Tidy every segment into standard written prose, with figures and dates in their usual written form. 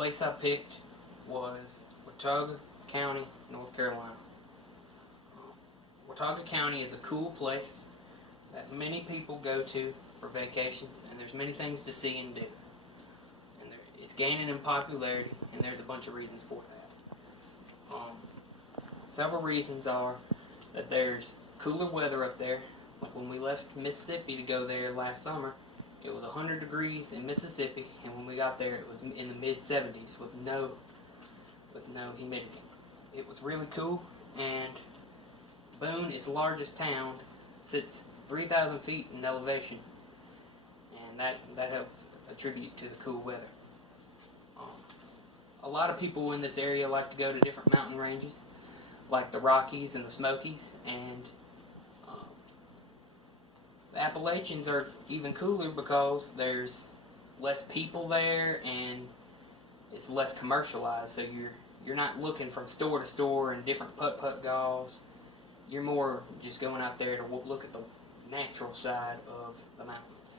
place I picked was Watauga County, North Carolina. Watauga County is a cool place that many people go to for vacations, and there's many things to see and do. And it's gaining in popularity, and there's a bunch of reasons for that. Several reasons are that there's cooler weather up there. Like when we left Mississippi to go there last summer, it was 100 degrees in Mississippi, and when we got there, it was in the mid-70s with no humidity. It was really cool, and Boone, its largest town, sits 3,000 feet in elevation, and that helps attribute to the cool weather. A lot of people in this area like to go to different mountain ranges, like the Rockies and the Smokies, and the Appalachians are even cooler because there's less people there and it's less commercialized. So you're not looking from store to store and different putt-putt golfs. You're more just going out there to look at the natural side of the mountains.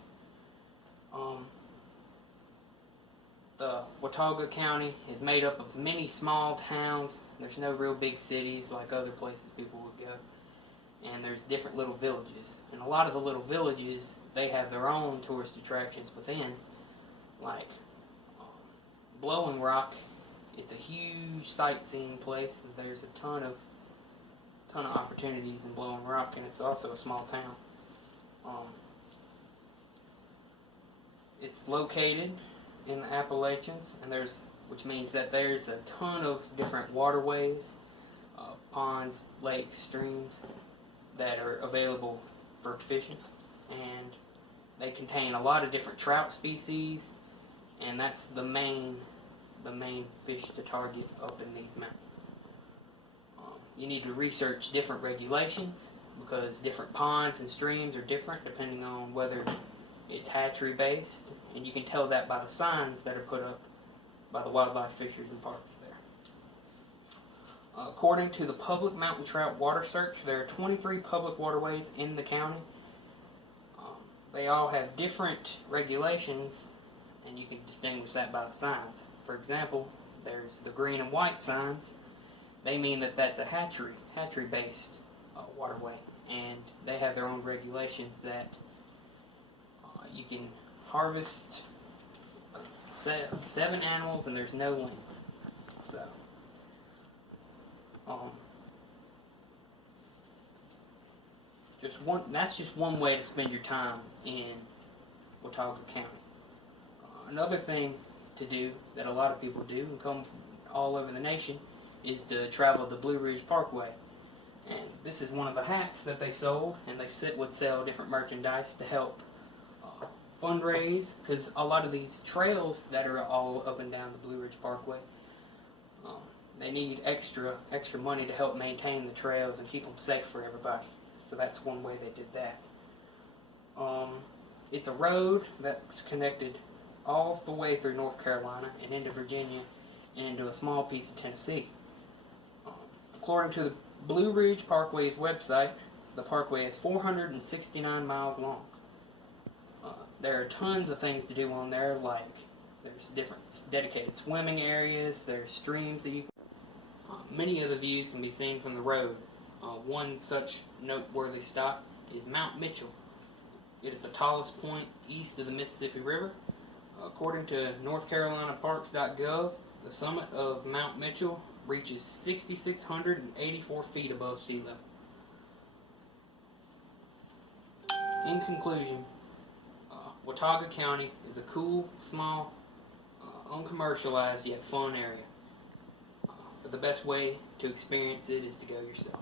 The Watauga County is made up of many small towns. There's no real big cities like other places people would go. And there's different little villages. And a lot of the little villages, they have their own tourist attractions within. Like Blowing Rock, it's a huge sightseeing place. There's a ton of opportunities in Blowing Rock, and it's also a small town. It's located in the Appalachians, and which means that there's a ton of different waterways, ponds, lakes, streams that are available for fishing, and they contain a lot of different trout species, and that's the main fish to target up in these mountains. You need to research different regulations because different ponds and streams are different depending on whether it's hatchery based, and you can tell that by the signs that are put up by the wildlife fishers and parks there. According to the Public Mountain Trout Water Search, there are 23 public waterways in the county. They all have different regulations, and you can distinguish that by the signs. For example, there's the green and white signs. They mean that that's a hatchery-based waterway, and they have their own regulations that you can harvest 7 animals and there's no limit. So, that's just one way to spend your time in Watauga County. Another thing to do that a lot of people do and come all over the nation is to travel the Blue Ridge Parkway. And this is one of the hats that they sold, and they would sell different merchandise to help fundraise, because a lot of these trails that are all up and down the Blue Ridge Parkway, they need extra money to help maintain the trails and keep them safe for everybody. So that's one way they did that. It's a road that's connected all the way through North Carolina and into Virginia and into a small piece of Tennessee. According to the Blue Ridge Parkway's website, the parkway is 469 miles long. There are tons of things to do on there, like there's different dedicated swimming areas, there's streams that you can. Many of the views can be seen from the road. One such noteworthy stop is Mount Mitchell. It is the tallest point east of the Mississippi River. According to NorthCarolinaParks.gov, the summit of Mount Mitchell reaches 6,684 feet above sea level. In conclusion, Watauga County is a cool, small, uncommercialized yet fun area. But the best way to experience it is to go yourself.